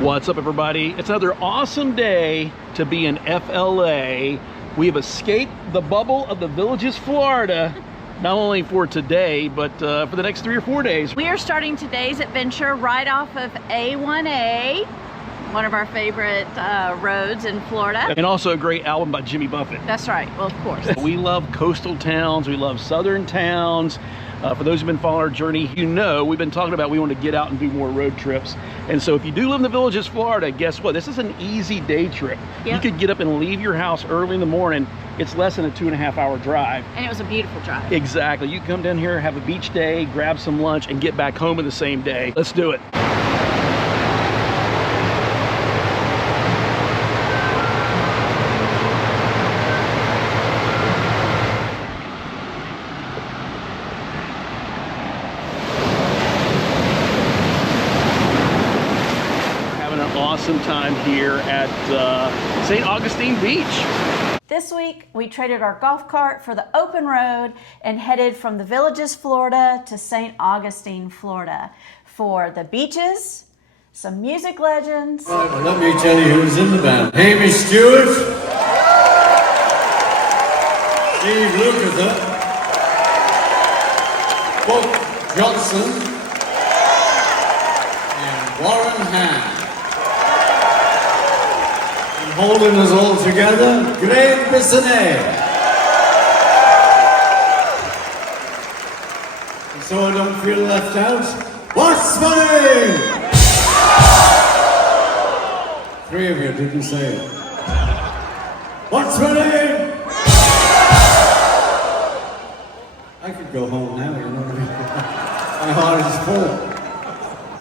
What's up, everybody? It's another awesome day to be in FLA. We have escaped the bubble of the Villages, Florida, not only for today, but for the next 3 or 4 days. We are starting today's adventure right off of A1A, one of our favorite roads in Florida. And also a great album by Jimmy Buffett. That's right, well, of course. We love coastal towns, we love southern towns. For those who've been following our journey, you know we've been talking about we want to get out and do more road trips. And so if you do live in the Villages, Florida, guess what? This is an easy day trip. Yep. You could get up and leave your house early in the morning. It's less than a 2.5 hour drive. And it was a beautiful drive. Exactly. You can come down here, have a beach day, grab some lunch, and get back home in the same day. Let's do it. Awesome time here at St. Augustine Beach. This week, we traded our golf cart for the open road and headed from the Villages, Florida to St. Augustine, Florida for the beaches, some music legends. Right, well, let me tell you who's in the band. Amy Stewart, Steve Lukather, Buck Johnson, and Warren Hand. Holding us all together, Greg Bissonnet. And so I don't feel left out, what's my name? 3 of you didn't say it. What's my name? I could go home now, you know what I mean? My heart is full.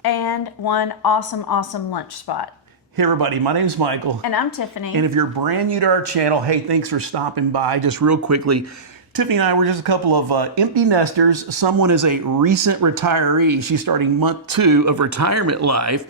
And one awesome lunch spot. Hey everybody, my name's Michael. And I'm Tiffany. And if you're brand new to our channel, hey, thanks for stopping by. Just real quickly, Tiffany and I were just a couple of empty nesters. Someone is a recent retiree. She's starting month 2 of retirement life.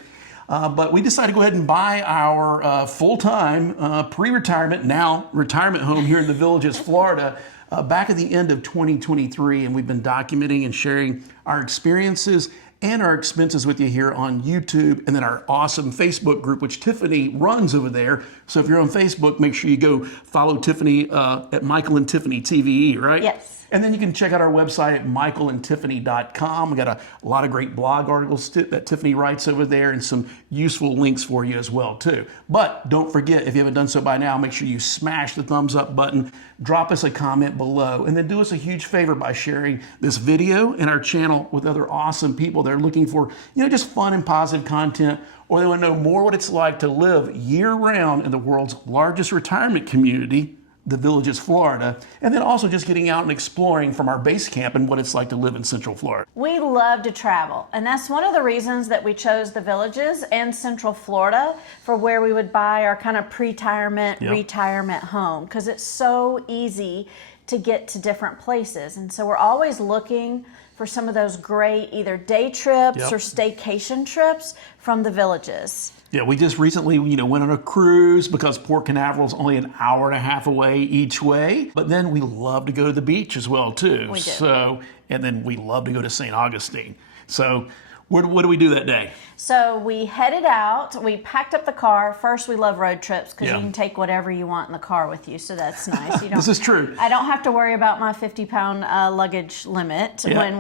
But we decided to go ahead and buy our full-time, pre-retirement, now retirement home here in the Villages, Florida, back at the end of 2023. And we've been documenting and sharing our experiences and our expenses with you here on YouTube, and then our awesome Facebook group, which Tiffany runs over there. So if you're on Facebook, make sure you go follow Tiffany at Michael and Tiffany TVE, right? Yes. And then you can check out our website at michaelandtiffany.com. We got a lot of great blog articles that Tiffany writes over there and some useful links for you as well too. But don't forget, if you haven't done so by now, make sure you smash the thumbs up button, drop us a comment below, and then do us a huge favor by sharing this video and our channel with other awesome people that are looking for, just fun and positive content, or they want to know more what it's like to live year-round in the world's largest retirement community, the Villages, Florida, and then also just getting out and exploring from our base camp and what it's like to live in Central Florida. We love to travel, and that's one of the reasons that we chose the Villages and Central Florida for where we would buy our kind of pre-retirement, retirement home, because it's so easy to get to different places. And so we're always looking for some of those great either day trips or staycation trips from the Villages. Yeah, we just recently, went on a cruise because Port Canaveral is only an hour and a half away each way. But then we love to go to the beach as well too. We do. So, and then we love to go to St. Augustine. So, what do we do that day? So we headed out. We packed up the car. First, we love road trips because you can take whatever you want in the car with you. So that's nice. This is true. I don't have to worry about my 50-pound luggage limit when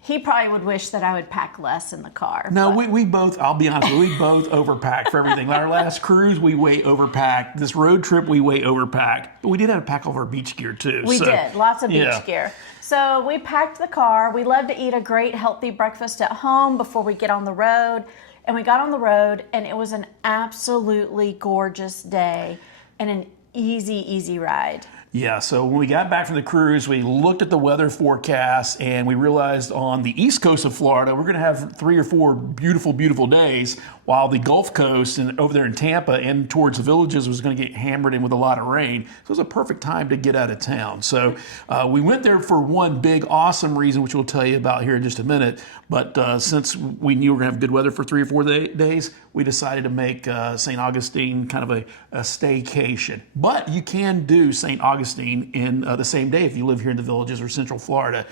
he probably would wish that I would pack less in the car. No, we both, I'll be honest with you, we both overpacked for everything. Our last cruise, we way overpacked. This road trip, we way overpacked. But we did have to pack all of our beach gear too. We did, lots of beach gear. So we packed the car. We love to eat a great healthy breakfast at home before we get on the road. And we got on the road and it was an absolutely gorgeous day and an easy ride. Yeah, so when we got back from the cruise, we looked at the weather forecast and we realized on the east coast of Florida, we're going to have 3 or 4 beautiful days, while the Gulf Coast and over there in Tampa and towards the Villages was going to get hammered in with a lot of rain. So it was a perfect time to get out of town. So we went there for one big awesome reason, which we'll tell you about here in just a minute. But since we knew we were going to have good weather for 3 or 4 days, we decided to make St. Augustine kind of a staycation. But you can do St. Augustine in the same day if you live here in the Villages or Central Florida.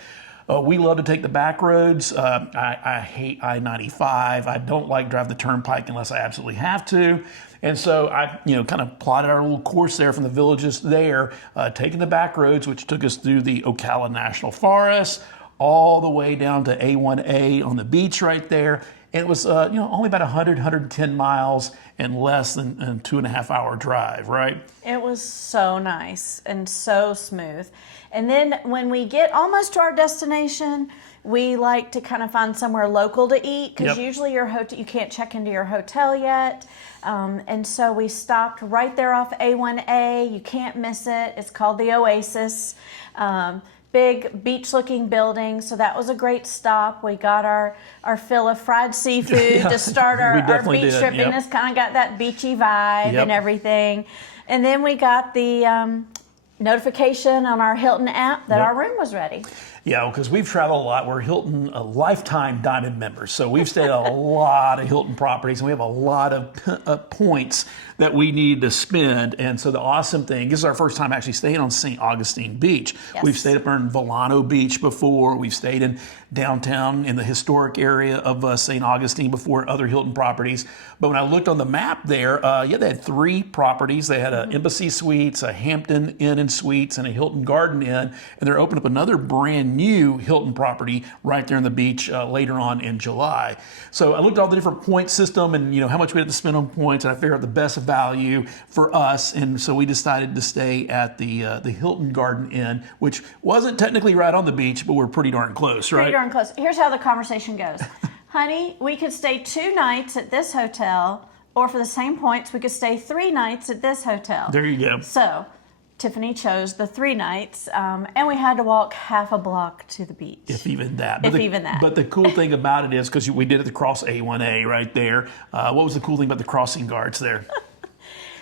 We love to take the back roads. I hate I-95. I don't like drive the turnpike unless I absolutely have to. And so I, kind of plotted our little course there from the villages there, taking the back roads, which took us through the Ocala National Forest, all the way down to A1A on the beach right there. And it was, only about 100, 110 miles and less than a 2.5 hour drive, right? It was so nice and so smooth. And then when we get almost to our destination, we like to kind of find somewhere local to eat because usually your hotel, you can't check into your hotel yet. And so we stopped right there off A1A. You can't miss it. It's called the Oasis. Big beach-looking building, so that was a great stop. We got our fill of fried seafood to start our beach trip, and it's kind of got that beachy vibe and everything. And then we got the notification on our Hilton app that our room was ready. Yeah, because we've traveled a lot. We're Hilton lifetime Diamond members, so we've stayed at a lot of Hilton properties, and we have a lot of points that we need to spend. And so the awesome thing, this is our first time actually staying on St. Augustine Beach. Yes. We've stayed up there in Volano Beach before. We've stayed in downtown in the historic area of St. Augustine before, other Hilton properties. But when I looked on the map there, they had 3 properties. They had an Embassy Suites, a Hampton Inn and Suites, and a Hilton Garden Inn. And they're opening up another brand new Hilton property right there on the beach later on in July. So I looked at all the different point system and how much we had to spend on points, and I figured out the best value for us. And so we decided to stay at the Hilton Garden Inn, which wasn't technically right on the beach, but we're pretty darn close, right? Pretty darn close. Here's how the conversation goes. Honey, we could stay 2 nights at this hotel, or for the same points, we could stay 3 nights at this hotel. There you go. So Tiffany chose the 3 nights, and we had to walk half a block to the beach. If even that. But the cool thing about it is, because we did it across A1A right there, what was the cool thing about the crossing guards there?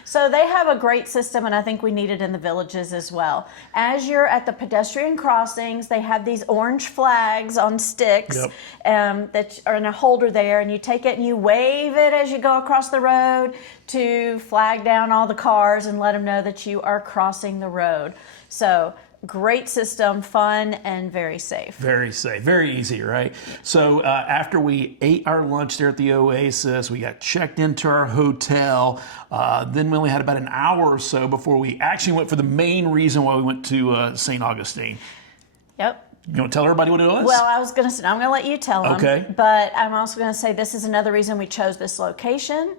So they have a great system, and I think we need it in the villages as well. As you're at the pedestrian crossings, they have these orange flags on sticks that are in a holder there, and you take it and you wave it as you go across the road to flag down all the cars and let them know that you are crossing the road. So great system, fun, and very safe. Very safe, very easy, right? So after we ate our lunch there at the Oasis, we got checked into our hotel. Then we only had about an hour or so before we actually went for the main reason why we went to St. Augustine. Yep. You want to tell everybody what it was? Well, I'm going to let you tell them. Okay. But I'm also going to say this is another reason we chose this location,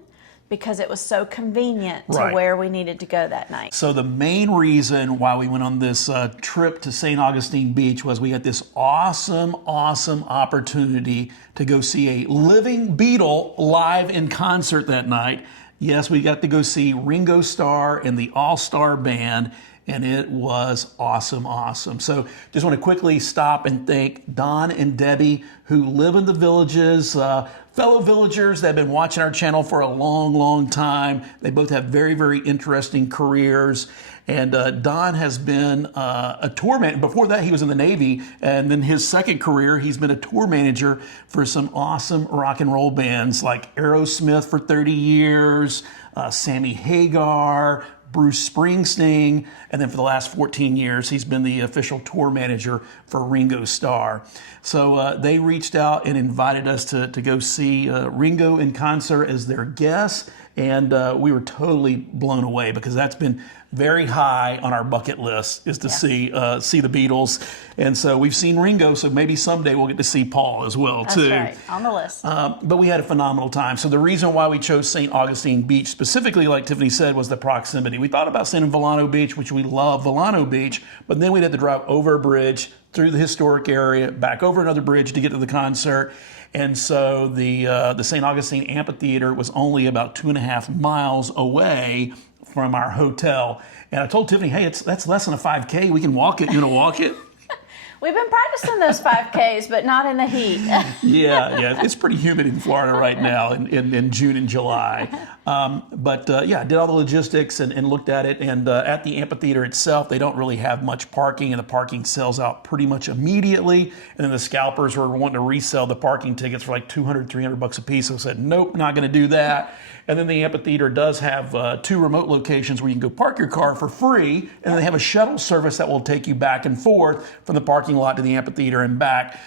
because it was so convenient to where we needed to go that night. So the main reason why we went on this trip to St. Augustine Beach was we got this awesome opportunity to go see a living Beatle live in concert that night. Yes, we got to go see Ringo Starr and the All-Star Band, and it was awesome. So just want to quickly stop and thank Don and Debbie, who live in the villages, fellow villagers that have been watching our channel for a long time. They both have very interesting careers. And Don has been a tour manager. Before that, he was in the Navy. And then his second career, he's been a tour manager for some awesome rock and roll bands like Aerosmith for 30 years, Sammy Hagar, Bruce Springsteen, and then for the last 14 years, he's been the official tour manager for Ringo Starr. So they reached out and invited us to go see Ringo in concert as their guests, and we were totally blown away because that's been very high on our bucket list, is to see the Beatles. And so we've seen Ringo, so maybe someday we'll get to see Paul as well, too. That's right, on the list. But we had a phenomenal time. So the reason why we chose St. Augustine Beach, specifically, like Tiffany said, was the proximity. We thought about staying in Volano Beach, which we love Volano Beach, but then we'd have to drive over a bridge, through the historic area, back over another bridge to get to the concert. And so the St. Augustine Amphitheater was only about 2.5 miles away from our hotel. And I told Tiffany, hey, that's less than a 5K. We can walk it. You want to walk it? We've been practicing those 5Ks, but not in the heat. Yeah. It's pretty humid in Florida right now in June and July. But I did all the logistics and looked at it. And at the amphitheater itself, they don't really have much parking, and the parking sells out pretty much immediately. And then the scalpers were wanting to resell the parking tickets for like $200, $300 a piece. So I said, nope, not going to do that. And then the amphitheater does have 2 remote locations where you can go park your car for free, and they have a shuttle service that will take you back and forth from the parking lot to the amphitheater and back.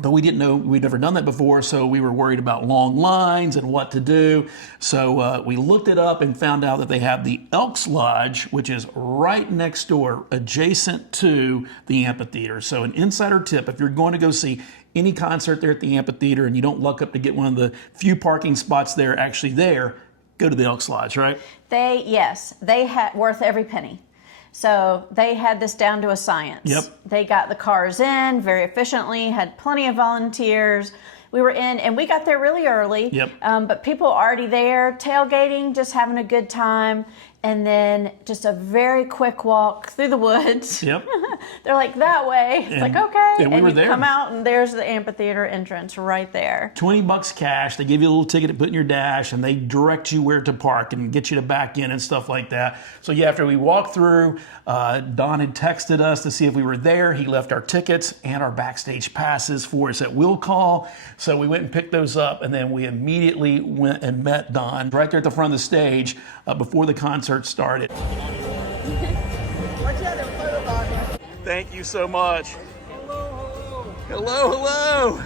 But we didn't know, we'd never done that before, so we were worried about long lines and what to do. So we looked it up and found out that they have the Elks Lodge, which is right next door, adjacent to the amphitheater. So an insider tip, if you're going to go see any concert there at the amphitheater and you don't luck up to get one of the few parking spots there actually there, go to the Elks Lodge, right? Yes, they had worth every penny. So they had this down to a science. Yep. They got the cars in very efficiently, had plenty of volunteers. We were in, and we got there really early. Yep. But people already there, tailgating, just having a good time. And then just a very quick walk through the woods. Yep. They're like, that way. It's like, okay. And we were you there. come out, and there's the amphitheater entrance right there. $20 cash. They give you a little ticket to put in your dash, and they direct you where to park and get you to back in and stuff like that. So yeah, after we walked through, Don had texted us to see if we were there. He left our tickets and our backstage passes for us at will call. So we went and picked those up, and then we immediately went and met Don right there at the front of the stage before the concert started. Thank you so much. Hello, hello.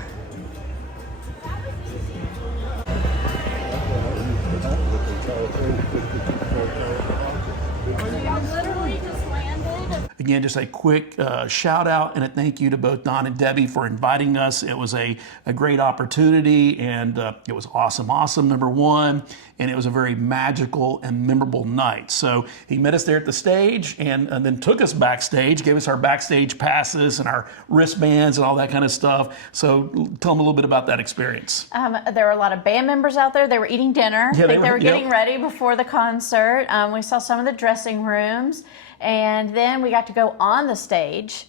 Literally just landed. Again, just a quick shout out and a thank you to both Don and Debbie for inviting us. It was a great opportunity, and it was awesome, number one, and it was a very magical and memorable night. So he met us there at the stage and then took us backstage, gave us our backstage passes and our wristbands and all that kind of stuff. So tell them a little bit about that experience. There were a lot of band members out there. They were eating dinner. Yeah, I think they were getting yep. ready before the concert. We saw some of the dressing rooms, and then we got to go on the stage.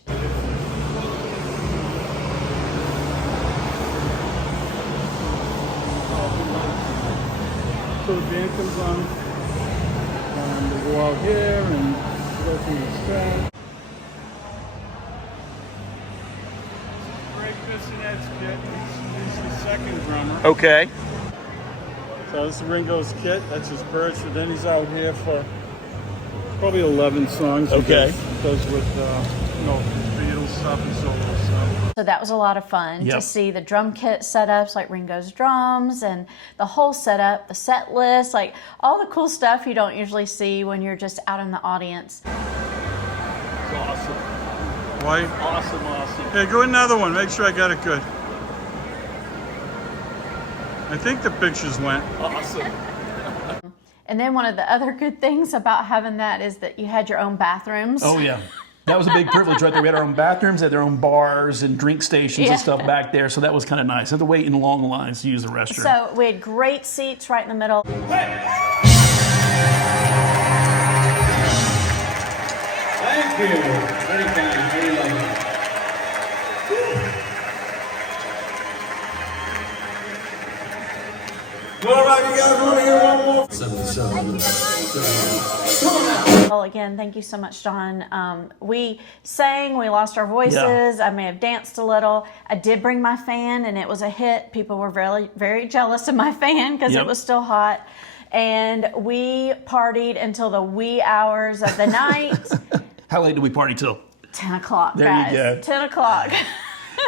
So the band comes on, we go out here and go through the strap. Greg Bissonette's kit, he's the second drummer. Okay. So this is Ringo's kit, that's his birch, and then he's out here for probably 11 songs. Okay. He does with, Beatles stuff and solo stuff. So that was a lot of fun Yep. to see the drum kit setups, like Ringo's drums, and the whole setup, the set list, like all the cool stuff you don't usually see when you're just out in the audience. It's awesome. White. Awesome. Hey, go another one, make sure I got it good. I think the pictures went. Awesome. And then one of the other good things about having that is that you had your own bathrooms. Oh yeah. That was a big privilege right there. We had our own bathrooms, had their own bars and drink stations and stuff back there. So that was kind of nice. Had to wait in long lines to use the restroom. So we had great seats right in the middle. Thank you. Very kind. Very lovely. All right, you guys want to hear one more? 77. Come on now. Well, again, thank you so much, Don. We sang, we lost our voices. I may have danced a little. I did bring my fan, and it was a hit. People were very, very jealous of my fan because Yep. it was still hot. And we partied until the wee hours of the night. How late did we party till? 10 o'clock, There you guys. go. 10 o'clock.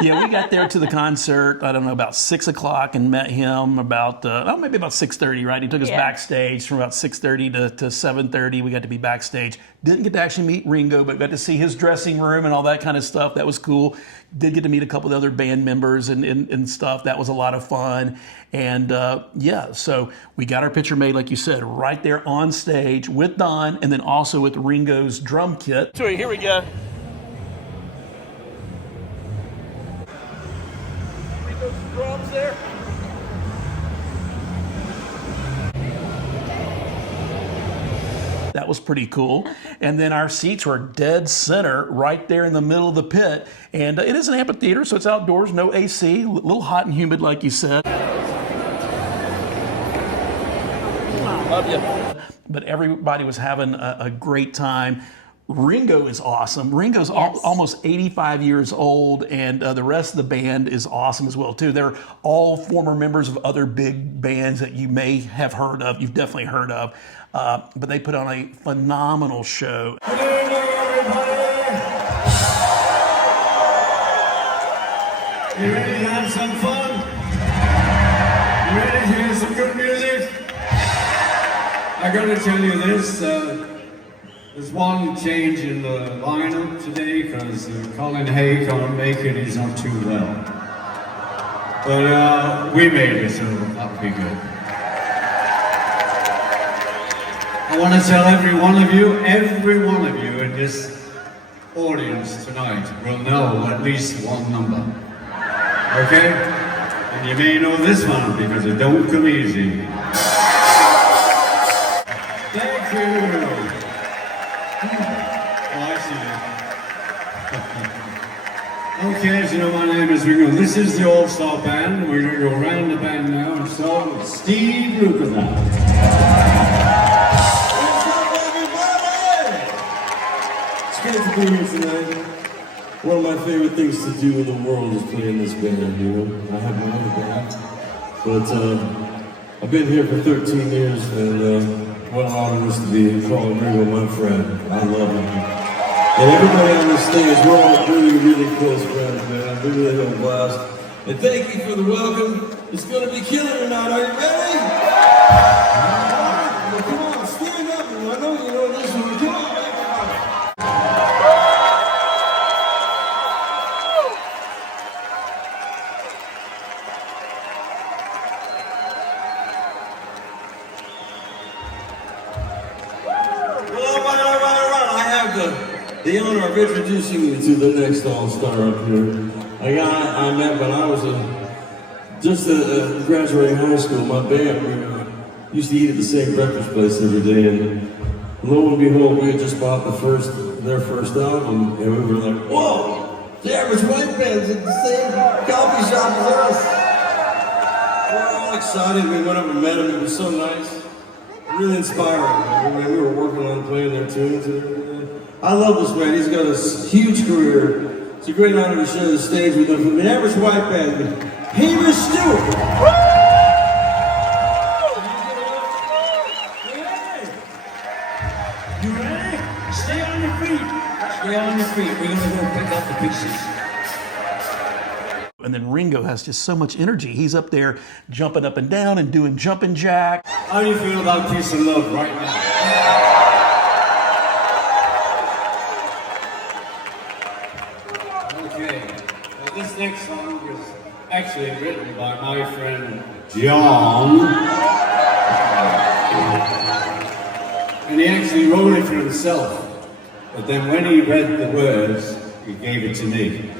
Yeah, we got there to the concert, I don't know, about 6 o'clock and met him about, maybe about 6:30, right? He took us Yeah. backstage from about 6:30 to 7:30. We got to be backstage. Didn't get to actually meet Ringo, but got to see his dressing room and all that kind of stuff. That was cool. Did get to meet a couple of other band members and stuff. That was a lot of fun. And so we got our picture made, like you said, right there on stage with Don and then also with Ringo's drum kit. So here we go. Drums there. That was pretty cool. And then our seats were dead center right there in the middle of the pit. And it is an amphitheater, so it's outdoors, no AC, a little hot and humid like you said. Love you. But everybody was having a great time. Ringo is awesome. Ringo's almost 85 years old, and the rest of the band is awesome as well too. They're all former members of other big bands that you may have heard of. You've definitely heard of, but they put on a phenomenal show. Good evening, everybody. You ready to have some fun? You ready to hear some good music? I gotta tell you this. There's one change in the lineup today because Colin Hay can't make it, he's not too well. But we made it, so that'll be good. I want to tell every one of you in this audience tonight will know at least one number. Okay? And you may know this one because it don't come easy. Thank you. Okay, so you know my name is Ringo. This is the All-Star Band. We're going to go around the band now and start with Steve Lukather. It's great to be here tonight. One of my favorite things to do in the world is play in this band, you know. I have my own band, but I've been here for 13 years, and what an honor it is to be calling Ringo my friend. I love him. And everybody on this stage, we're all really, really close friends, man. I'm really having a blast. And thank you for the welcome. It's going to be killer tonight. Are you ready? Well, come on, stand up. I know you know this one. Come on, everybody. Well, all right. I have the honor of introducing you to the next All-Star up here. A guy I met when I was just graduating high school. My band, we used to eat at the same breakfast place every day, and lo and behold, we had just bought their first album, and we were like, whoa, the Average White Band's at the same coffee shop as us. We were all excited. We went up and met him. It was so nice. Really inspiring. We were working on playing their tunes and everything. I love this man. He's got a huge career. It's a great honor to share the stage with him from the Average White Band, Hamish Stewart. You ready? Stay on your feet. Stay on your feet. We're going to go pick up the pieces. And then Ringo has just so much energy. He's up there jumping up and down and doing jumping jack. How do you feel about Peace and Love right now? Okay, well, this next song was actually written by my friend John. And he actually wrote it for himself. But then when he read the words, he gave it to me.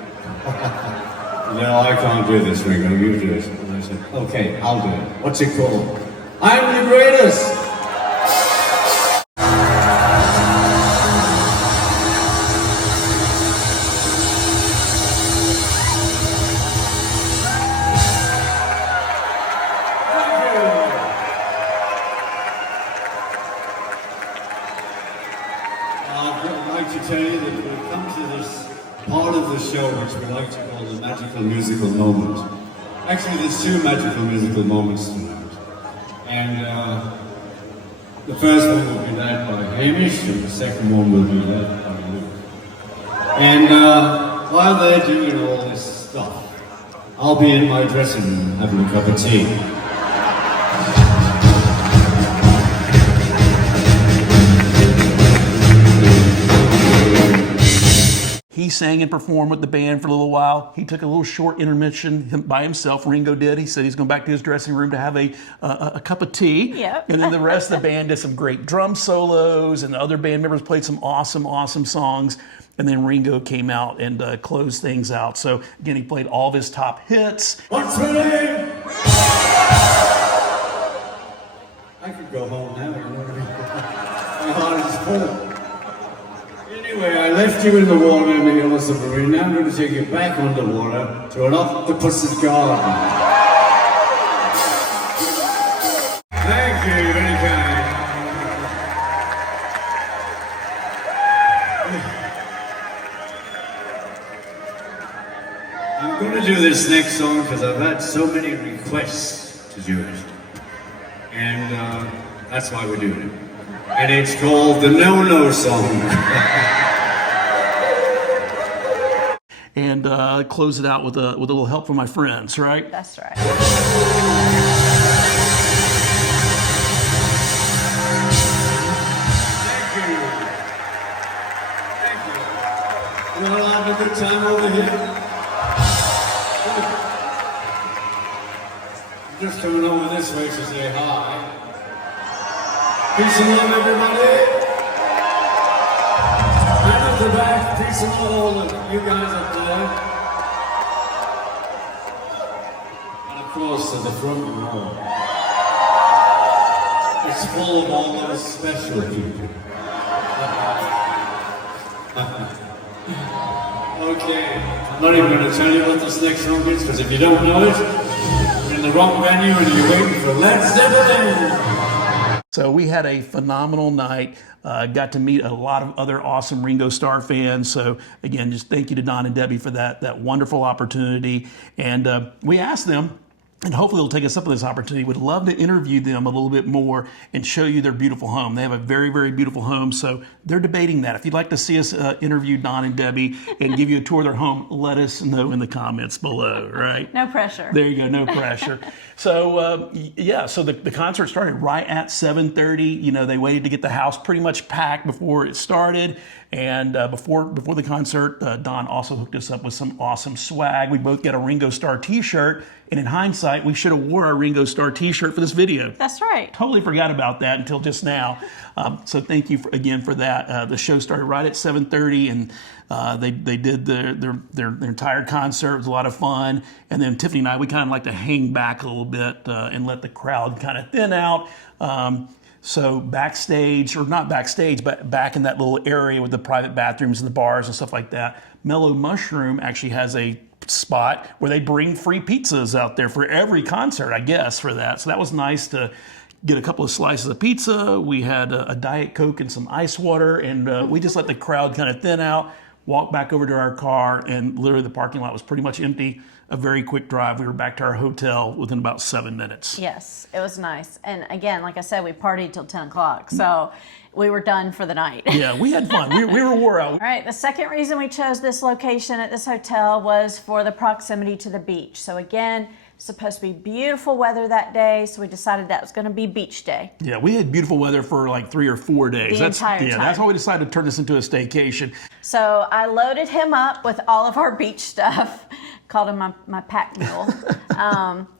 No, I can't do this, Ringo, you do it. And I said, okay, I'll do it. What's it called? I'm the greatest! I'd like to tell you that we've come to this part of the show which we like to call the magical musical moment. Actually, there's two magical musical moments tonight. And the first one will be led by Hamish, and the second one will be led by Luke. And while they're doing all this stuff, I'll be in my dressing room having a cup of tea. He sang and performed with the band for a little while. He took a little short intermission by himself. Ringo did. He said he's going back to his dressing room to have a cup of tea. Yep. And then the rest of the band did some great drum solos, and the other band members played some awesome songs. And then Ringo came out and closed things out. So again, he played all of his top hits. What's her name? I could go home now, you know what I mean? My heart is full. Anyway, I left you in the water in the yellow submarine. Now I'm going to take you back underwater to an octopus's garden. Thank you, you're very kind. this next song because I've had so many requests to do it. And that's why we're doing it. And it's called the No No Song. And close it out with a little help from my friends, right? That's right. Thank you. Thank you. You all having a good time over here? I'm just coming over this way to say hi. Peace and love, everybody. And at the back, peace and love, all of you guys up there. And of course, to the front row. It's full of all those special people. Okay, I'm not even going to tell you what this next song is, because if you don't know it, you're in the wrong venue and you're waiting for Led Zeppelin. So we had a phenomenal night. Got to meet a lot of other awesome Ringo Starr fans. So again, just thank you to Don and Debbie for that wonderful opportunity. And we asked them, and hopefully they'll take us up on this opportunity. Would love to interview them a little bit more and show you their beautiful home. They have a very, very beautiful home. So they're debating that. If you'd like to see us interview Don and Debbie and give you a tour of their home, let us know in the comments below, right? No pressure. There you go, no pressure. So yeah, so the concert started right at 7:30. You know, they waited to get the house pretty much packed before it started. And before the concert, Don also hooked us up with some awesome swag. We both got a Ringo Starr t-shirt. And in hindsight, we should have wore our Ringo Starr t-shirt for this video. That's right. Totally forgot about that until just now. So thank you again for that. The show started right at 7:30, and they did their entire concert. It was a lot of fun. And then Tiffany and I, we kind of like to hang back a little bit and let the crowd kind of thin out. So backstage, or not backstage, but back in that little area with the private bathrooms and the bars and stuff like that, Mellow Mushroom actually has a spot where they bring free pizzas out there for every concert, I guess, for that. So that was nice to get a couple of slices of pizza. We had a Diet Coke and some ice water, and we just let the crowd kind of thin out, walk back over to our car, and literally the parking lot was pretty much empty. A very quick drive. We were back to our hotel within about 7 minutes. Yes, it was nice. And again, like I said, we partied till 10 o'clock. So we were done for the night. Yeah, we had fun. We were wore out. All right, the second reason we chose this location at this hotel was for the proximity to the beach. So again, it's supposed to be beautiful weather that day, so we decided that was going to be beach day. Yeah, we had beautiful weather for like 3 or 4 days. The entire time. That's why we decided to turn this into a staycation. So I loaded him up with all of our beach stuff, called him my pack mule.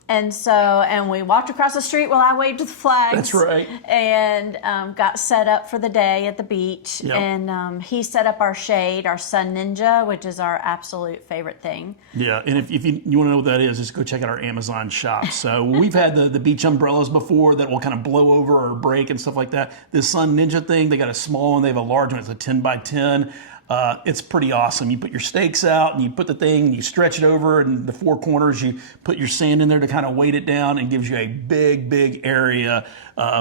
And we walked across the street while I waved the flags. That's right. And got set up for the day at the beach. Yep. And he set up our shade, our Sun Ninja, which is our absolute favorite thing. Yeah, and if you want to know what that is, just go check out our Amazon shop. So we've had the beach umbrellas before that will kind of blow over or break and stuff like that. This Sun Ninja thing, they got a small one, they have a large one. It's a 10 by 10. It's pretty awesome. You put your stakes out and you put the thing and you stretch it over, and the 4 corners, you put your sand in there to kind of weight it down, and gives you a big area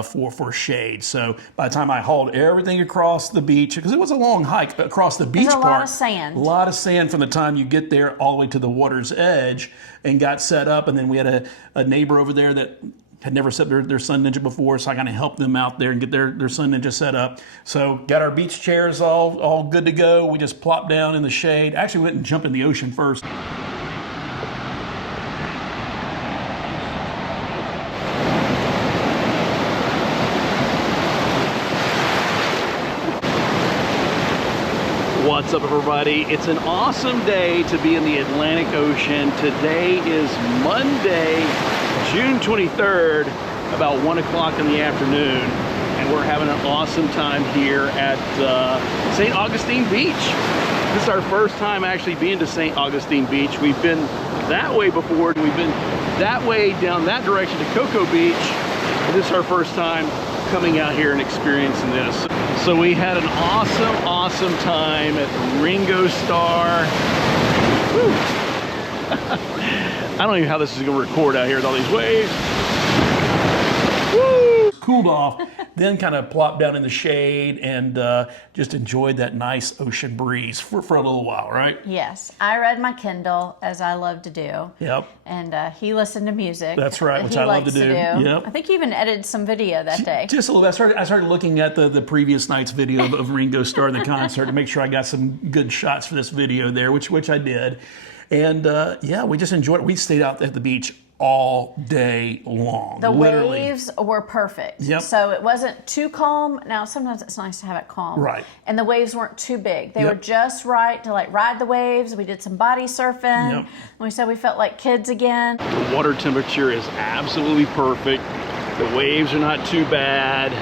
for shade. So by the time I hauled everything across the beach, because it was a long hike across the beach part. There's a lot of sand. A lot of sand from the time you get there all the way to the water's edge, and got set up. And then we had a neighbor over there that had never set their Sun Ninja before, so I kind of helped them out there and get their Sun Ninja set up. So got our beach chairs all good to go. We just plopped down in the shade. Actually went and jumped in the ocean first. What's up, everybody? It's an awesome day to be in the Atlantic Ocean. Today is Monday, June 23rd, about 1 o'clock in the afternoon, and we're having an awesome time here at St. Augustine Beach. This is our first time actually being to St. Augustine Beach. We've been that way before, and we've been that way down that direction to Cocoa Beach. And this is our first time coming out here and experiencing this. So we had an awesome time at Ringo Starr. Woo. I don't even know how this is going to record out here with all these waves. Woo! Cooled off. then kind of plopped down in the shade and just enjoyed that nice ocean breeze for a little while, right? Yes, I read my Kindle, as I love to do. Yep. And he listened to music. That's right, which he I love to likes do. Yep. I think he even edited some video that day. Just a little. I started looking at the previous night's video of Ringo Starr in the concert to make sure I got some good shots for this video there, which I did. And yeah, we just enjoyed it. We stayed out at the beach all day long. The literally. waves were perfect. Yep. So it wasn't too calm. Now, sometimes it's nice to have it calm. Right. And the waves weren't too big. They Yep. were just right to like ride the waves. We did some body surfing. Yep. And we said we felt like kids again. The water temperature is absolutely perfect. The waves are not too bad.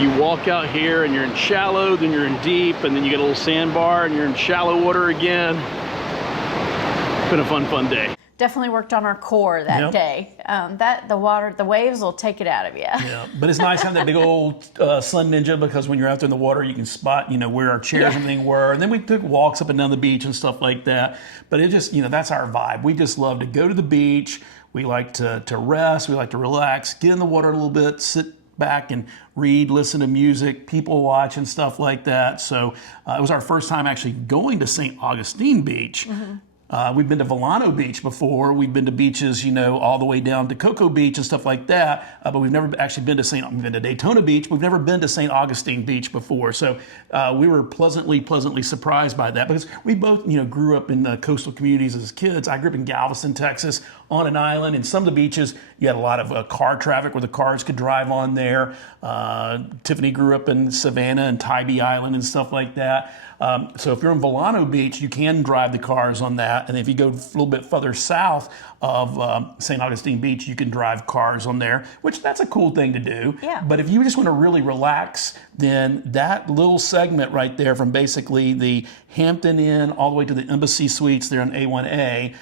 You walk out here and you're in shallow, then you're in deep, and then you get a little sandbar and you're in shallow water again. It's been a fun day. Definitely worked on our core that Yep. day. The waves will take it out of you. Yeah, but it's nice having that big old sun ninja, because when you're out there in the water, you can spot, where our chairs and everything were. And then we took walks up and down the beach and stuff like that. But it just, that's our vibe. We just love to go to the beach. We like to rest. We like to relax, get in the water a little bit, sit back and read, listen to music, people watch and stuff like that. So it was our first time actually going to St. Augustine Beach. Mm-hmm. We've been to Volano Beach before. We've been to beaches, all the way down to Cocoa Beach and stuff like that. But we've never actually been to we've been to Daytona Beach. We've never been to St. Augustine Beach before. So we were pleasantly surprised by that, because we both, grew up in coastal communities as kids. I grew up in Galveston, Texas, on an island. And some of the beaches, you had a lot of car traffic where the cars could drive on there. Tiffany grew up in Savannah and Tybee Island and stuff like that. So if you're in Volano Beach, you can drive the cars on that. And if you go a little bit further south of St. Augustine Beach, you can drive cars on there, which that's a cool thing to do. Yeah. But if you just want to really relax, then that little segment right there from basically the Hampton Inn all the way to the Embassy Suites there on A1A,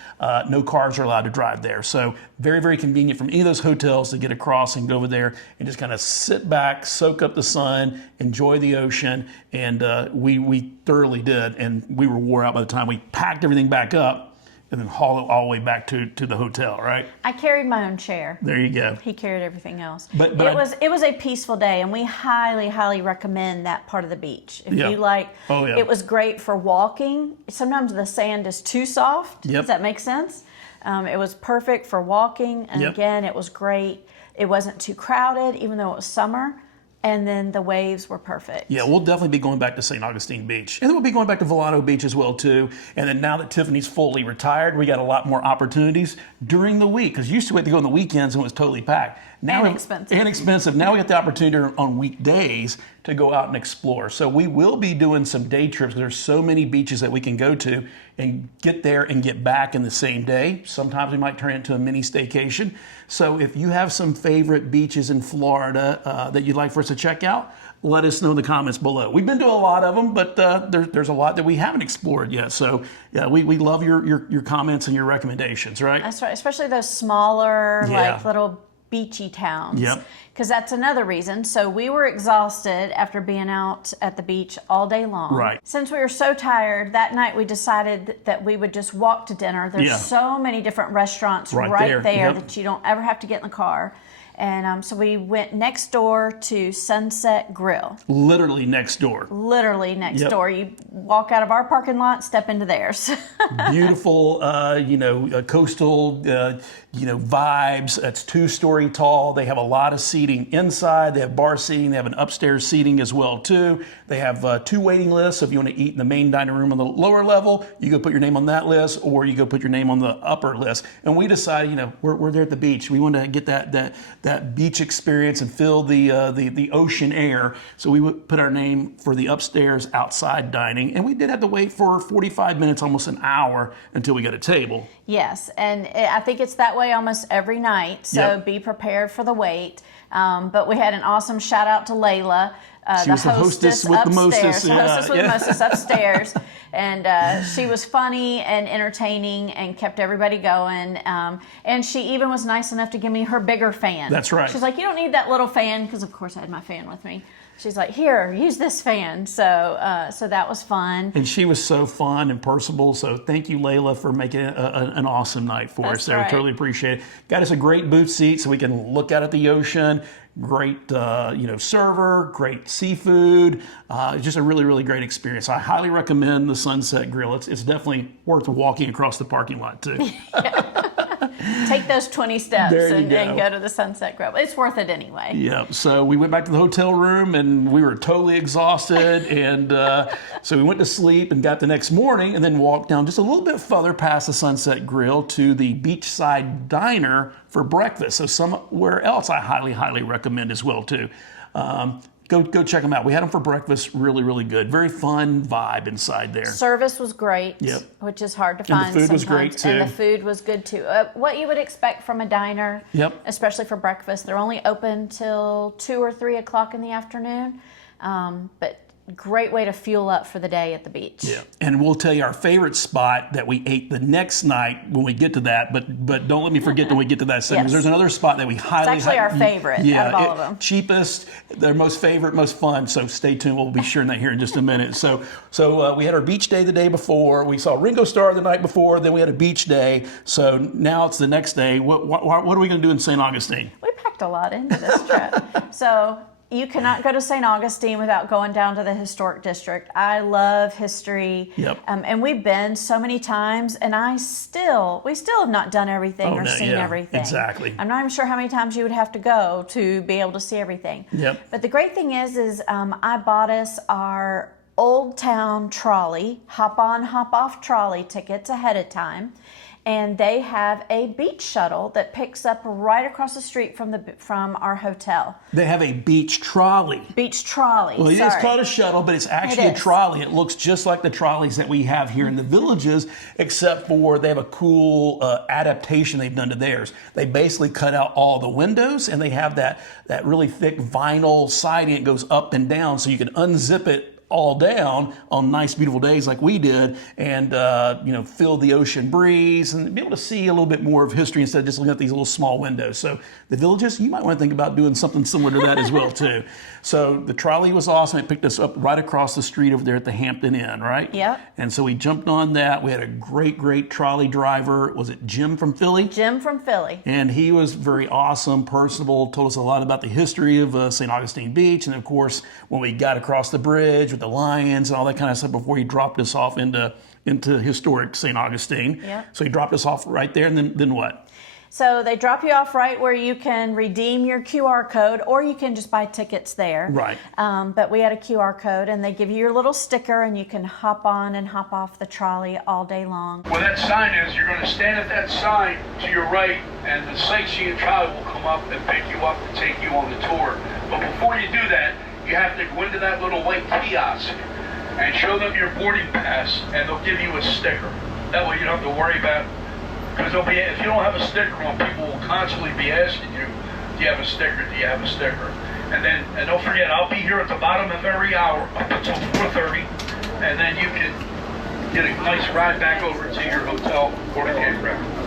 no cars are allowed to drive there. So very, very convenient from any of those hotels to get across and go over there and just kind of sit back, soak up the sun, enjoy the ocean. And we thoroughly did. And we were wore out by the time we packed everything back up and then hauled it all the way back to the hotel, right? I carried my own chair. There you go. He carried everything else. But it was a peaceful day, and we highly recommend that part of the beach. If Yeah. you like, Oh, yeah. It was great for walking. Sometimes the sand is too soft. Yep. Does that make sense? It was perfect for walking, and Yep. again, it was great. It wasn't too crowded, even though it was summer. And then the waves were perfect. Yeah, we'll definitely be going back to St. Augustine Beach. And then we'll be going back to Volano Beach as well, too. And then now that Tiffany's fully retired, we got a lot more opportunities during the week. Because used to we had to go on the weekends and it was totally packed. Now Expensive. Now we got the opportunity on weekdays to go out and explore. So we will be doing some day trips. There's so many beaches that we can go to and get there and get back in the same day. Sometimes we might turn it into a mini staycation. So if you have some favorite beaches in Florida that you'd like for us to check out, let us know in the comments below. We've been to a lot of them, but there's a lot that we haven't explored yet. So yeah, we love your comments and your recommendations, right? That's right, especially those smaller, Yeah. like little beachy towns. Yep. Because that's another reason. So we were exhausted after being out at the beach all day long. Right. Since we were so tired, that night we decided that we would just walk to dinner. There's Yeah. so many different restaurants Right right there. Yep. that you don't ever have to get in the car. And so we went next door to Sunset Grill. Literally next door. Literally next Yep. door. You walk out of our parking lot, step into theirs. Beautiful, coastal, vibes. It's 2-story tall. They have a lot of seating inside. They have bar seating. They have an upstairs seating as well too. They have 2 waiting lists. So if you want to eat in the main dining room on the lower level, you go put your name on that list, or you go put your name on the upper list. And we decided, we're there at the beach. We want to get that beach experience and feel the ocean air. So we would put our name for the upstairs outside dining, and we did have to wait for 45 minutes, almost an hour, until we got a table. Yes, and I think it's that way almost every night, so Yep. be prepared for the wait. But we had an awesome shout out to Layla, She was the hostess with the mostest. The hostess with the mostest upstairs. And she was funny and entertaining and kept everybody going. And she even was nice enough to give me her bigger fan. That's right. She's like, you don't need that little fan, because of course I had my fan with me. she's like, here, use this fan. So so that was fun. And she was so fun and personable. So thank you, Layla, for making it an awesome night for us there. Right. Totally appreciate it. Got us a great booth seat so we can look out at the ocean. Great, server, great seafood. Just a really, really great experience. I highly recommend the Sunset Grill. It's definitely worth walking across the parking lot too. Take those 20 steps and go. go to the Sunset Grill. It's worth it anyway. Yeah. So we went back to the hotel room and we were totally exhausted, and so we went to sleep and got the next morning, and then walked down just a little bit further past the Sunset Grill to the Beachside Diner for breakfast. So somewhere else I highly, highly recommend as well too. Go check them out. We had them for breakfast. Really, really good. Very fun vibe inside there. Service was great, Yep. which is hard to And the find food was sometimes. great, too. And the food was good too. What you would expect from a diner, Yep. especially for breakfast. They're only open till 2 or 3 o'clock in the afternoon, but great way to fuel up for the day at the beach. Yeah, and we'll tell you our favorite spot that we ate the next night when we get to that. But don't let me forget when we get to that segment. Yes. There's another spot that we highly. It's actually our favorite out of all of them. Cheapest, their most favorite, most fun. So stay tuned. We'll be sharing that here in just a minute. So we had our beach day the day before. We saw Ringo Starr the night before. Then we had a beach day. So now it's the next day. What are we going to do in St. Augustine? We packed a lot into this trip. So you cannot go to St. Augustine without going down to the historic district. I love history. Yep. And we've been so many times, and we still have not done everything or seen everything. Exactly. I'm not even sure how many times you would have to go to be able to see everything. Yep. But the great thing is I bought us our Old Town Trolley, hop on, hop off trolley tickets ahead of time. And they have a beach shuttle that picks up right across the street from our hotel. They have a beach trolley. Beach trolley. Well, it's sorry. called a shuttle, but it's actually It a is. trolley. It looks just like the trolleys that we have here in the villages, except for they have a cool adaptation they've done to theirs. They basically cut out all the windows, and they have that really thick vinyl siding. It goes up and down, so you can unzip it all down on nice, beautiful days like we did, and feel the ocean breeze and be able to see a little bit more of history instead of just looking at these little small windows. So the villages, you might want to think about doing something similar to that as well too. So the trolley was awesome. It picked us up right across the street over there at the Hampton Inn, right? Yep. And so we jumped on that. We had a great trolley driver. Was it Jim from Philly? Jim from Philly. And he was very awesome, personable, told us a lot about the history of St. Augustine Beach. And of course, when we got across the bridge with the lions and all that kind of stuff before he dropped us off into historic St. Augustine. Yeah. So he dropped us off right there, and then what? So they drop you off right where you can redeem your QR code, or you can just buy tickets there. Right. But we had a QR code, and they give you your little sticker, and you can hop on and hop off the trolley all day long. Where that sign is, you're going to stand at that sign to your right, and the sightseeing trolley will come up and pick you up and take you on the tour. But before you do that, you have to go into that little white kiosk and show them your boarding pass, and they'll give you a sticker. That way you don't have to worry about, because if you don't have a sticker on, people will constantly be asking you, do you have a sticker, do you have a sticker? And don't forget, I'll be here at the bottom of every hour up until 4:30, and then you can get a nice ride back over to your hotel or the campground.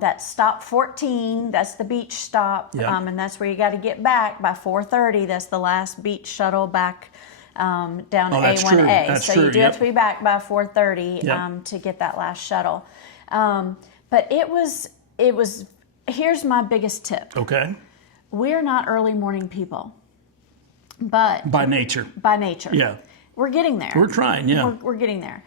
That's stop 14, that's the beach stop, Yeah. and that's where you got to get back by 4:30. That's the last beach shuttle back down to that's A1A. true. That's so true. you do have to be back by 4:30 Yep. to get that last shuttle. But it was. Here's my biggest tip. Okay. We're not early morning people, but By nature. by nature, Yeah. we're getting there. We're trying, yeah. We're getting there.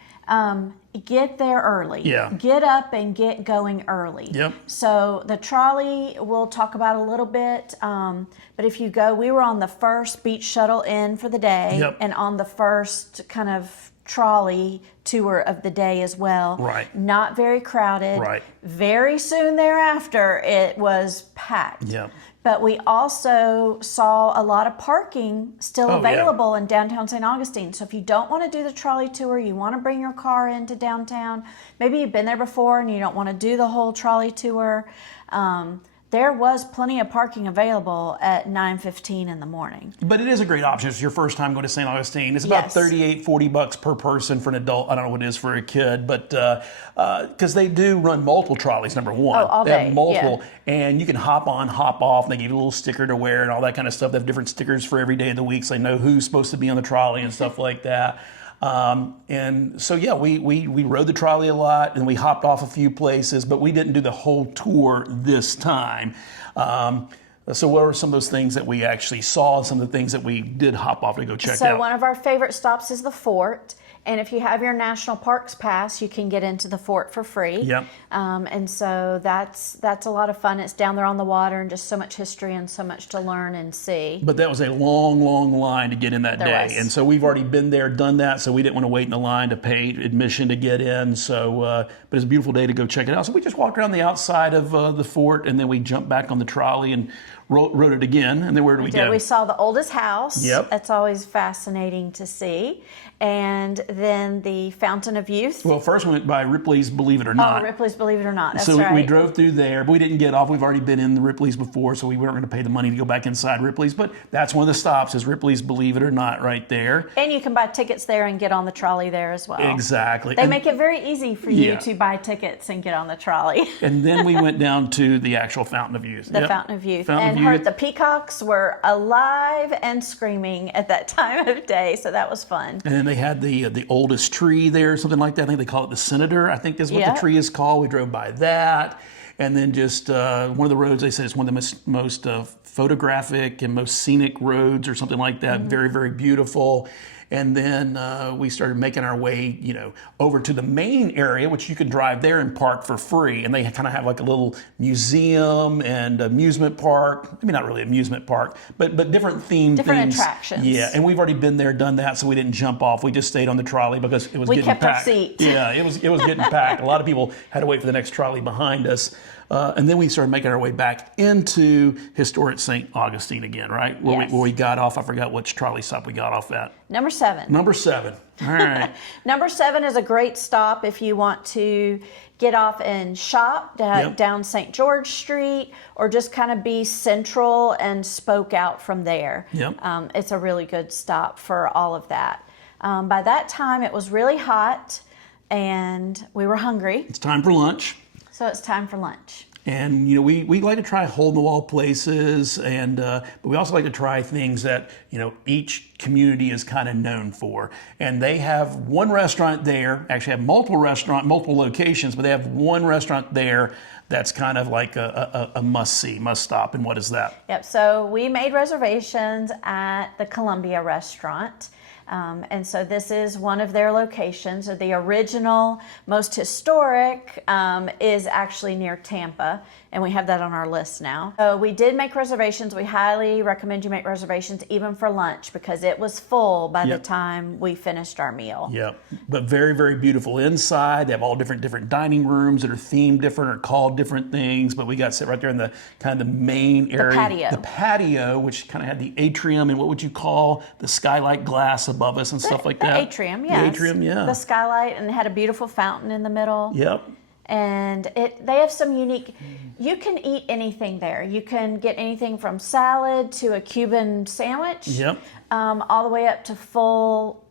Get there early. Yeah. Get up and get going early. Yep. So the trolley we'll talk about a little bit, but if you go, we were on the first beach shuttle in for the day, Yep. and on the first kind of trolley tour of the day as well. Right. Not very crowded. Right. Very soon thereafter, it was packed. Yep. But we also saw a lot of parking still Oh, yeah. available in downtown St. Augustine. So if you don't want to do the trolley tour, you want to bring your car into downtown, maybe you've been there before and you don't want to do the whole trolley tour, there was plenty of parking available at 9:15 in the morning. But it is a great option. It's your first time going to St. Augustine. It's about Yes. $38-$40 per person for an adult. I don't know what it is for a kid, but because they do run multiple trolleys, number one. Oh, all They day, have multiple, and you can hop on, hop off, and they give you a little sticker to wear and all that kind of stuff. They have different stickers for every day of the week, so they know who's supposed to be on the trolley and stuff like that. And so, yeah, we rode the trolley a lot, and we hopped off a few places, but we didn't do the whole tour this time. So what are some of those things that we actually saw, some of the things that we did hop off to go check out? So one of our favorite stops is the fort. And if you have your National Parks Pass, you can get into the fort for free. Yep. And so that's a lot of fun. It's down there on the water, and just so much history and so much to learn and see. But that was a long, long line to get in that There day. was. And so we've already been there, done that, so we didn't want to wait in the line to pay admission to get in. So, but it's a beautiful day to go check it out. So we just walked around the outside of the fort, and then we jumped back on the trolley and rode it again. And then where did we go? We saw the oldest house. Yep. That's always fascinating to see. And then the Fountain of Youth. Well, first we went by Ripley's Believe It or Not. Oh, Ripley's Believe It or Not. That's So right. we drove through there, but we didn't get off. We've already been in the Ripley's before, so we weren't going to pay the money to go back inside Ripley's. But that's one of the stops is Ripley's Believe It or Not right there. And you can buy tickets there and get on the trolley there as well. Exactly. They And- make it very easy for you Yeah. to buy tickets and get on the trolley. And then we went down to the actual Fountain of Youth. The Yep. Fountain of Youth. Fountain and of heard Youth. the peacocks were alive and screaming at that time of day, so that was fun. And then they had the oldest tree there, something like that. I think they call it the Senator, I think is what Yep. the tree is called. We drove by that. And then just one of the roads, they said it's one of the most photographic and most scenic roads or something like that. Mm-hmm. Very, very beautiful. And then we started making our way, over to the main area, which you can drive there and park for free. And they kind of have like a little museum and amusement park. I mean, not really amusement park, but different themed Different things. attractions. Yeah, and we've already been there, done that, so we didn't jump off. We just stayed on the trolley because it was We getting kept our packed. seat. Yeah, it was getting packed. A lot of people had to wait for the next trolley behind us. And then we started making our way back into historic St. Augustine again, right? Where Yes. we got off. I forgot which trolley stop we got off at. Number 7. Number 7. All right. Number 7 is a great stop if you want to get off and shop Yep. down St. George Street, or just kind of be central and spoke out from there. Yep. It's a really good stop for all of that. By that time, it was really hot and we were hungry, It's time for lunch. so it's time for lunch. And we like to try hole-in-the-wall places, and but we also like to try things that each community is kind of known for. And they have one restaurant there. Actually, have multiple locations, but they have one restaurant there that's kind of like a must-see, must-stop. And what is that? Yep, so we made reservations at the Columbia restaurant. And so this is one of their locations. So the original, most historic, is actually near Tampa, and we have that on our list now. So we did make reservations. We highly recommend you make reservations even for lunch, because it was full by the Yep. time we finished our meal. Yep, but very, very beautiful inside. They have all different dining rooms that are themed different or called different things. But we got to sit right there in the kind of the main area, patio. the patio, which kind of had the atrium and what would you call the skylight glass above us and stuff like The that. atrium, yes. The atrium, yeah. The skylight, and it had a beautiful fountain in the middle. Yep. And they have some unique, you can eat anything there. You can get anything from salad to a Cuban sandwich, Yep. all the way up to full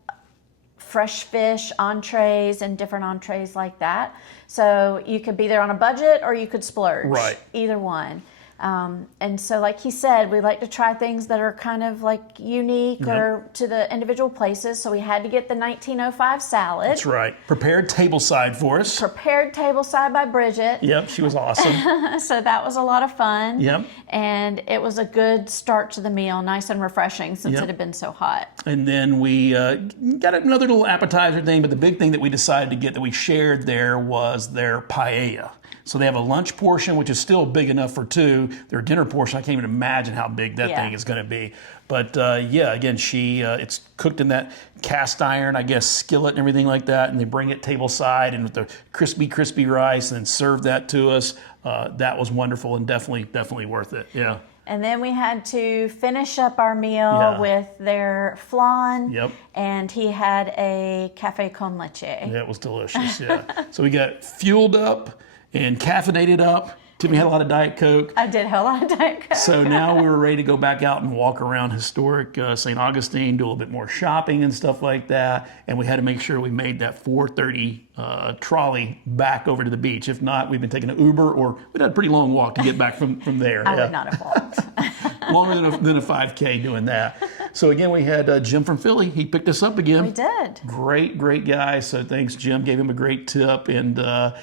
fresh fish entrees and different entrees like that. So you could be there on a budget, or you could splurge. Right. Either one. And so, like he said, we like to try things that are kind of like unique or to the individual places. So we had to get the 1905 salad. That's right. Prepared tableside for us. Prepared tableside by Bridget. Yep, she was awesome. So that was a lot of fun. Yep. And it was a good start to the meal, nice and refreshing since Yep. it had been so hot. And then we got another little appetizer thing, but the big thing that we decided to get that we shared there was their paella. So they have a lunch portion, which is still big enough for two. Their dinner portion, I can't even imagine how big that Yeah. thing is going to be. But yeah, again, it's cooked in that cast iron, I guess, skillet and everything like that. And they bring it tableside and with the crispy rice and then serve that to us. That was wonderful and definitely worth it. Yeah. And then we had to finish up our meal Yeah. with their flan. Yep. And he had a cafe con leche. Yeah, it was delicious. Yeah. So we got fueled up and caffeinated up Tiffany had a lot of Diet Coke. I did have a lot of Diet Coke. So now we were ready to go back out and walk around historic St. Augustine, do a little bit more shopping and stuff like that. And we had to make sure we made that 4:30 trolley back over to the beach. If not, we've been taking an Uber, or we'd had a pretty long walk to get back from there. I would not have walked. Longer than a 5K doing that. So again, we had Jim from Philly. He picked us up again. We did. Great guy. So thanks, Jim. Gave him a great tip, and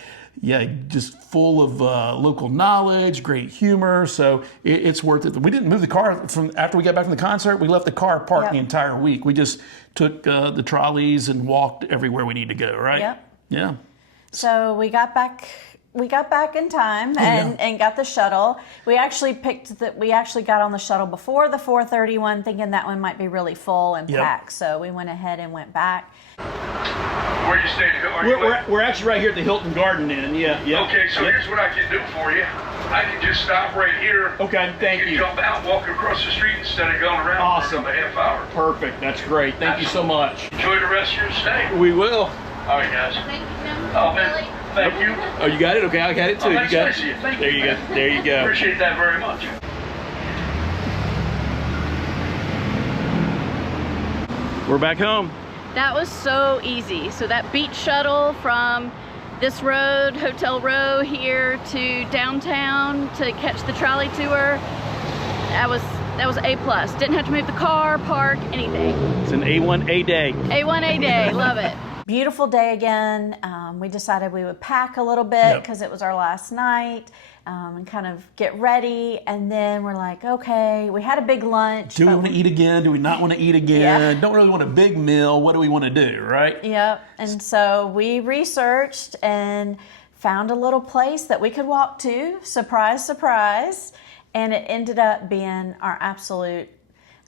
yeah, just full of local knowledge, great humor. So it's worth it. We didn't move the car from after we got back from the concert. We left the car parked the entire week. We just took the trolleys and walked everywhere we need to go. Right? Yep. Yeah. So we got back in time and got the shuttle. We actually got on the shuttle before the 4:30 one, thinking that one might be really full and packed. So we went ahead and went back. Where you staying? We're actually right here at the Hilton Garden Inn. Yeah. Okay, so here's what I can do for you. I can just stop right here. Okay, thank you. You can jump out, walk across the street instead of going around Awesome. for a half hour. Perfect. That's great. Thank you so much. Enjoy the rest of your stay. We will. All right, guys. Thank you, Jim. Oh, man. Thank you. Oh, you got it? Okay, I got it too. That's You got nice of you. Thank there you. you go. There you go. Appreciate that very much. We're back home. That was so easy. So that beach shuttle from this road, Hotel Row here to downtown to catch the trolley tour, that was A+. Didn't have to move the car, park, anything. It's an A1A day. A1A day, love it. Beautiful day again. We decided we would pack a little bit because it was our last night and kind of get ready. And then we're like, okay, we had a big lunch. Do we want to eat again? Do we not want to eat again? Yeah. Don't really want a big meal. What do we want to do, right? Yep. And so we researched and found a little place that we could walk to. Surprise, surprise. And it ended up being our absolute,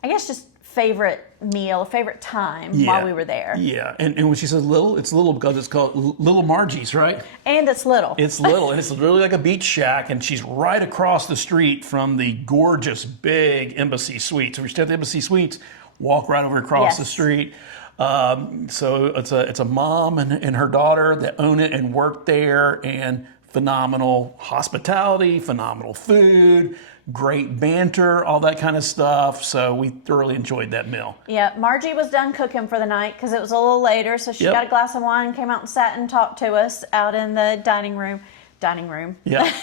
I guess, just favorite meal, favorite time while we were there. Yeah, and when she says little, it's little because it's called Little Margie's, right? And it's little. It's little, and it's literally like a beach shack, and she's right across the street from the gorgeous big Embassy Suites. So if you stay at the Embassy Suites, walk right over across the street. So it's a mom and her daughter that own it and work there, and phenomenal hospitality, phenomenal food, great banter, all that kind of stuff. So we thoroughly enjoyed that meal. Yeah, Margie was done cooking for the night because it was a little later. So she got a glass of wine, came out and sat and talked to us out in the dining room. Yep.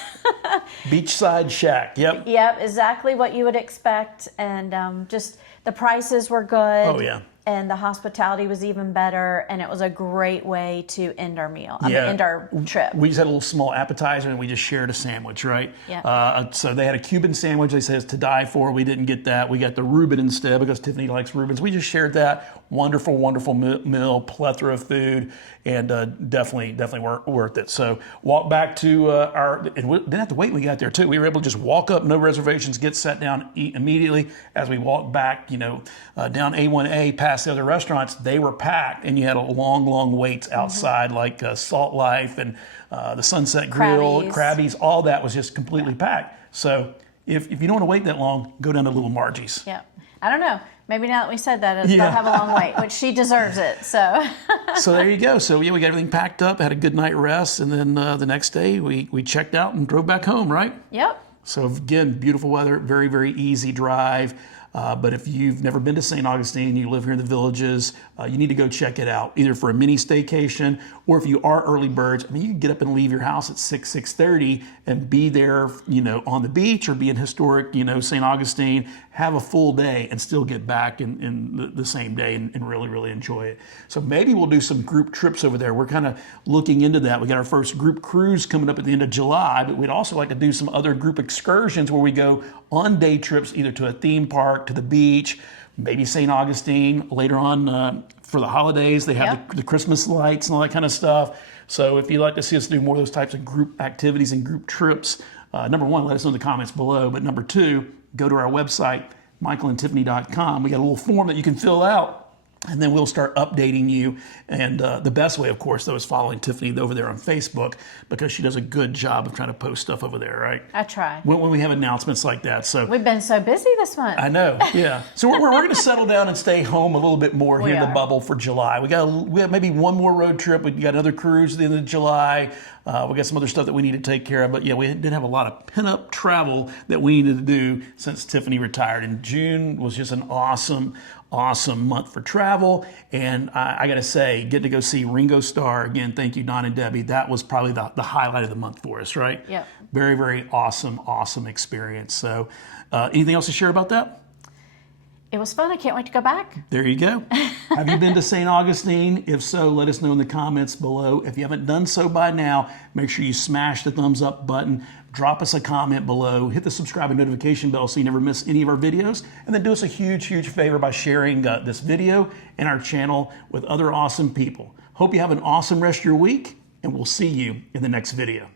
Beachside shack. Yep. Yep, exactly what you would expect. And just the prices were good. Oh, yeah. And the hospitality was even better, and it was a great way to end our meal. End our trip. We just had a little small appetizer, and we just shared a sandwich, right? Yeah. So they had a Cuban sandwich. They said it's to die for. We didn't get that. We got the Reuben instead because Tiffany likes Reubens. We just shared that. Wonderful, wonderful meal, plethora of food, and definitely worth it. So walk back to and we didn't have to wait when we got there too. We were able to just walk up, no reservations, get sat down, eat immediately. As we walked back, down A1A past the other restaurants, they were packed, and you had a long waits outside, like Salt Life and the Sunset Grill, Krabby's, all that was just completely packed. So if you don't want to wait that long, go down to Little Margie's. Yeah. I don't know. Maybe now that we said that, they'll have a long wait, which she deserves it. So So there you go. So we got everything packed up, had a good night rest, and then the next day we checked out and drove back home, right? Yep. So again, beautiful weather, very, very easy drive. But if you've never been to St. Augustine, you live here in the Villages, you need to go check it out, either for a mini staycation, or if you are early birds, you can get up and leave your house at 6:30 and be there, on the beach, or be in historic, St. Augustine, have a full day and still get back in the same day and really, really enjoy it. So maybe we'll do some group trips over there. We're kind of looking into that. We got our first group cruise coming up at the end of July, but we'd also like to do some other group excursions where we go on day trips, either to a theme park, to the beach, maybe St. Augustine. Later on for the holidays, they have the Christmas lights and all that kind of stuff. So if you'd like to see us do more of those types of group activities and group trips, number one, let us know in the comments below. But number two, go to our website, michaelandtiffany.com. We got a little form that you can fill out, and then we'll start updating you. And the best way, of course, though, is following Tiffany over there on Facebook, because she does a good job of trying to post stuff over there, right? I try. When we have announcements like that. So we've been so busy this month. I know, yeah. So we're going to settle down and stay home a little bit more here in the bubble for July. We have maybe one more road trip. We got another cruise at the end of July. We got some other stuff that we need to take care of, but yeah, we did have a lot of pent-up travel that we needed to do since Tiffany retired. And June was just an awesome month for travel. And I got to say, getting to go see Ringo Starr again. Thank you, Don and Debbie. That was probably the highlight of the month for us, right? Yep. Very, very awesome experience. So, anything else to share about that? It was fun. I can't wait to go back. There you go. Have you been to St. Augustine? If so, let us know in the comments below. If you haven't done so by now, make sure you smash the thumbs up button. Drop us a comment below. Hit the subscribe and notification bell so you never miss any of our videos. And then do us a huge favor by sharing this video and our channel with other awesome people. Hope you have an awesome rest of your week, and we'll see you in the next video.